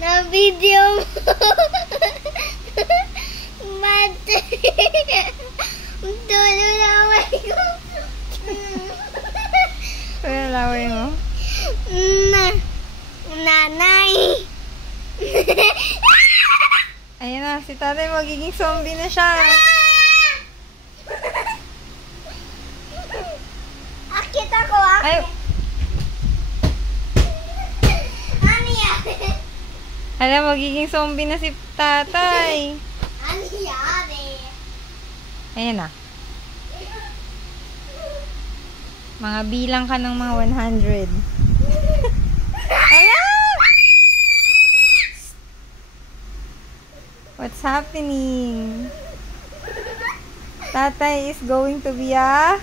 Na-video mo. Mati. Tululaway ko. Tululaway mo? Nanay. Ayan na, si tatay magiging zombie na siya. Akit ako, akit. Ay, Ano yan? alam, magiging zombie na si tatay. Ano yan Ayan na. Mga bilang ka ng mga 100. Ayan! What's happening? Tatay is going to be a...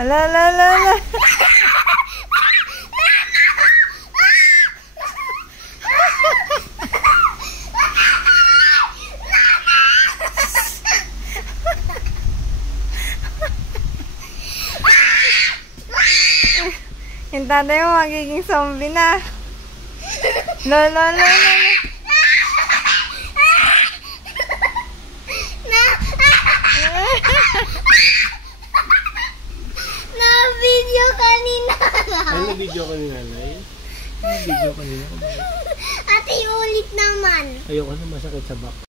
Ala, ala, ala, ala. Yung tatay mo magiging zombie na. Lo, lo, lo, lo. Na-video kanina. Ano na-video ka ni nanay? Na-video ka nila. Ate, ulit naman. Ayoko na masakit sa back.